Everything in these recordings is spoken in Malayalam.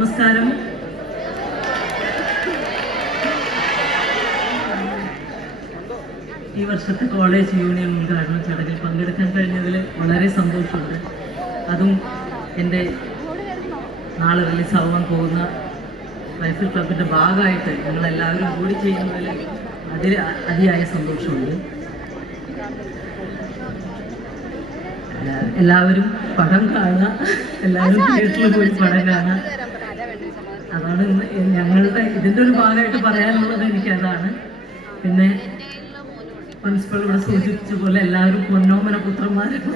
നമസ്കാരം. ഈ വർഷത്തെ കോളേജ് യൂണിയൻ ഉദ്ഘാടന ചടങ്ങിൽ പങ്കെടുക്കാൻ കഴിഞ്ഞതിൽ വളരെ സന്തോഷമുണ്ട്. അതും എൻ്റെ നാളെ റിലീസാവാൻ പോകുന്ന റൈഫിൾ ക്ലബിൻ്റെ ഭാഗമായിട്ട് ഞങ്ങളെല്ലാവരും കൂടി ചെയ്യുന്നതിൽ അതിയായ സന്തോഷമുണ്ട്. എല്ലാവരും പടം കാണുക, എല്ലാവരും തിയേറ്ററിൽ പോയി പടം കാണുക. അതാണ് ഞങ്ങളുടെ ഇതിൻ്റെ ഒരു ഭാഗമായിട്ട് പറയാനുള്ളത്. എനിക്കതാണ്. പിന്നെ പ്രിൻസിപ്പൾ ഇവിടെ സൂചിപ്പിച്ച പോലെ എല്ലാവരും പൊന്നോമന പുത്രന്മാരും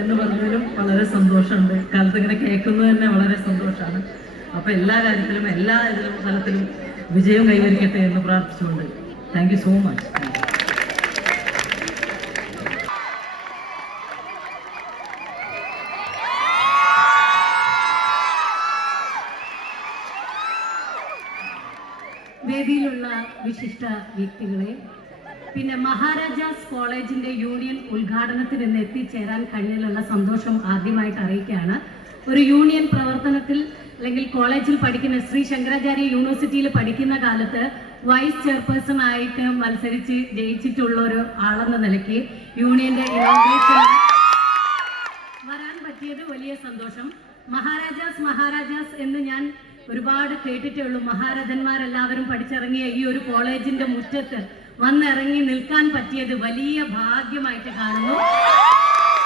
എന്ന് പറഞ്ഞതിലും വളരെ സന്തോഷമുണ്ട്. കാലത്ത് ഇങ്ങനെ കേൾക്കുന്നത് തന്നെ വളരെ സന്തോഷമാണ്. അപ്പോൾ എല്ലാ കാര്യത്തിലും എല്ലാ തലത്തിലും വിജയം കൈവരിക്കട്ടെ എന്ന് പ്രാർത്ഥിച്ചുകൊണ്ട് താങ്ക് യു സോ മച്ച്. വേദിയിലുള്ള വിശിഷ്ട വ്യക്തികളെ, പിന്നെ മഹാരാജാസ് കോളേജിന്റെ യൂണിയൻ ഉദ്ഘാടനത്തിൽ ഇന്ന് എത്തിച്ചേരാൻ കഴിഞ്ഞതിലുള്ള സന്തോഷം ആദ്യമായിട്ട് അറിയിക്കുകയാണ്. ഒരു യൂണിയൻ പ്രവർത്തനത്തിൽ അല്ലെങ്കിൽ കോളേജിൽ പഠിക്കുന്ന ശ്രീ ശങ്കരാചാര്യ യൂണിവേഴ്സിറ്റിയിൽ പഠിക്കുന്ന കാലത്ത് വൈസ് ചെയർപേഴ്സൺ ആയിട്ട് മത്സരിച്ച് ജയിച്ചിട്ടുള്ള ഒരു ആളെന്ന നിലയ്ക്ക് യൂണിയന്റെ ഇനോഗ്രേഷൻ വരാൻ പറ്റിയത് വലിയ സന്തോഷം. മഹാരാജാസ് എന്ന് ഞാൻ ഒരുപാട് കേട്ടിട്ടേ ഉള്ളൂ. മഹാരഥന്മാരെല്ലാവരും പഠിച്ചിറങ്ങിയ ഈ ഒരു കോളേജിന്റെ മുറ്റത്ത് വന്നിറങ്ങി നിൽക്കാൻ പറ്റിയത് വലിയ ഭാഗ്യമായിട്ട് കാണുന്നു.